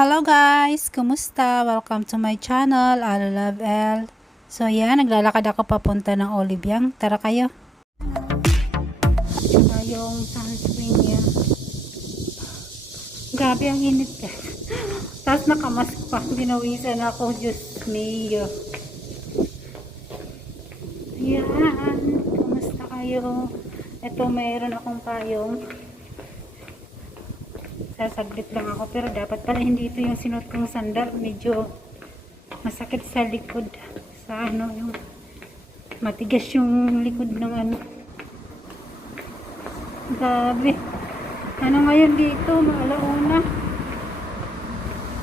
Hello guys! Kumusta? Welcome to my channel, Allolove L. So yan, naglalakad ako papunta ng Olivyang. Tara kayo! Yung sunscreen niya. Grabe ang init guys. Tapos nakamask pa. Binawisan ako. Diyos me. Yan. Kumusta kayo? Ito mayroon akong payong. Sasaglit lang ako, pero dapat pala hindi ito yung sinuot kong sandal. Medyo masakit sa likod, sa yung matigas yung likod ng grabe. Ngayon dito, maalauna,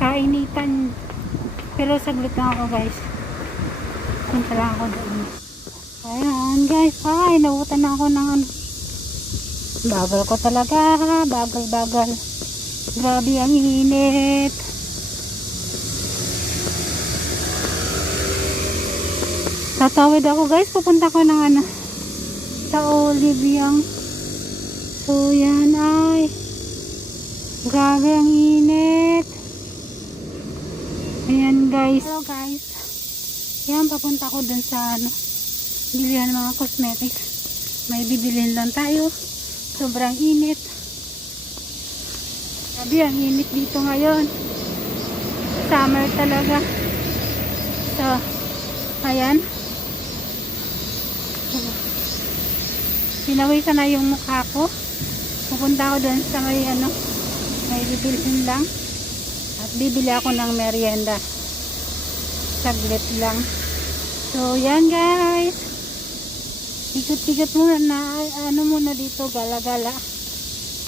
kainitan, pero saglit lang ako guys. Punta lang ako doon. Ayan guys, nautan na ako ng bagal ko talaga, bagal. Grabe ang init. Tatawid ako guys, pupunta ko ng sa Olivyang. So yan ay grabe ang init. Ayan guys. Hello guys. Yan, papunta ko dun sa bilihan ng mga cosmetics. May bibilhin lang tayo. Sobrang init. Grabe ang init dito ngayon. Summer talaga. So, ayan. Pinawisan na yung mukha ko. Pupunta ako doon sa may bibilhin lang. At bibili ako ng merienda. Saglit lang. So, yan guys. Ikot-ikot muna na, muna dito, gala-gala.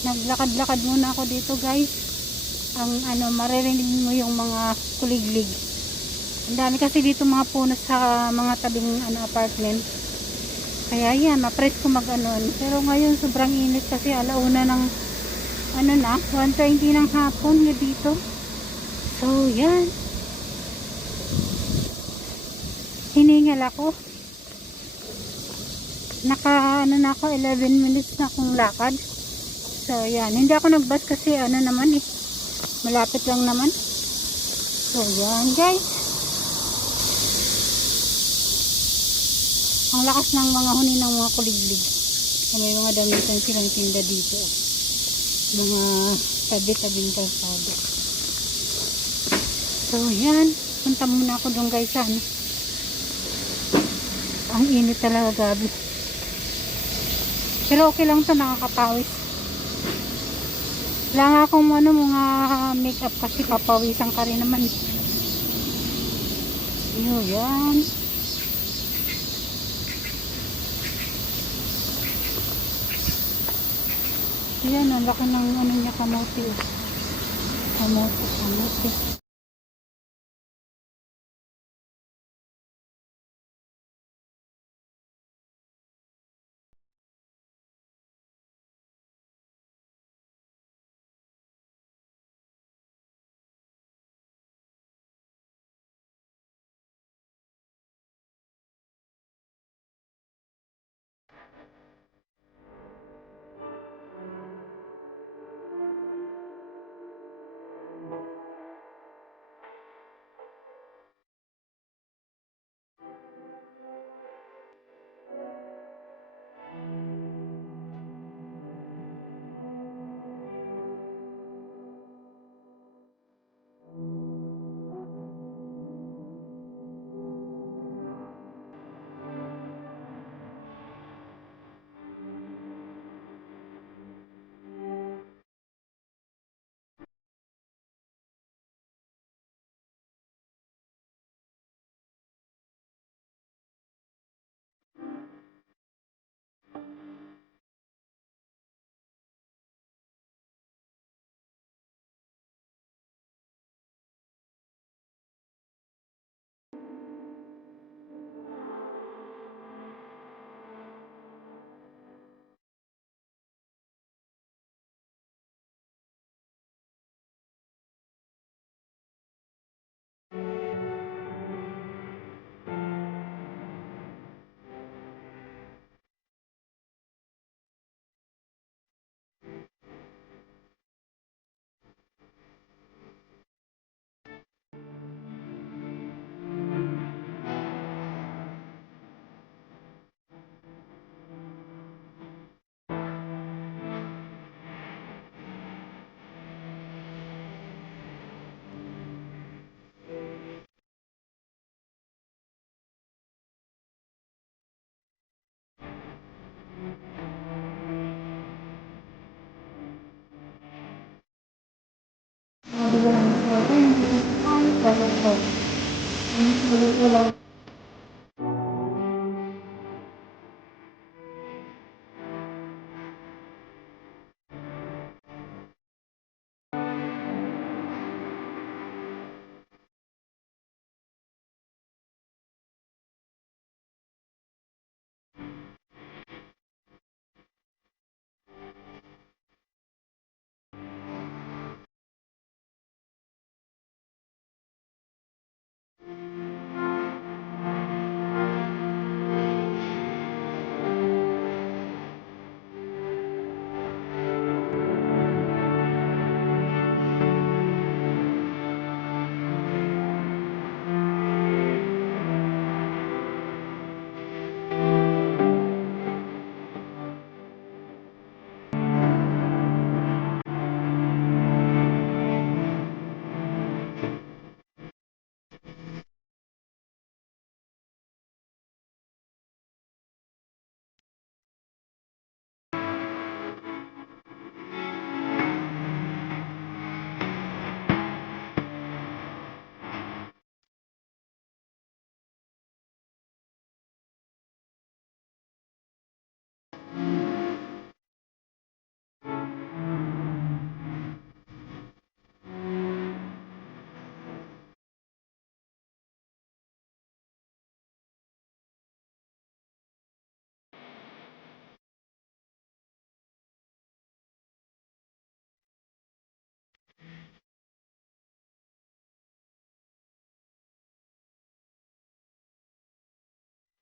Naglakad-lakad muna ako dito guys. Maririnig mo yung mga kuliglig. Ang dami kasi dito mga puno sa mga tabing apartment. Kaya yan, ma-press ko pero ngayon sobrang init kasi alauna ng 1:20 ng hapon dito. So yan, hiningal ako. Naka na ako, 11 minutes na akong lakad. So yan, hindi ako nagbus kasi malapit lang naman. So yan guys, ang lakas ng mga huni ng mga kuliglig. May mga damitan silang tinda dito, mga tabi-tabing kalsada. So yan, punta muna ako doon guys. Ang init talaga, gabi. Pero okay lang to, nakakapawis. Wala nga akong mga makeup kasi papawisan ka rin naman. Yan. Ayan, ang laki ng niya, kamote. Kamote.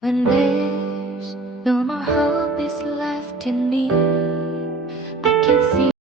When there's no more hope is left in me, I can see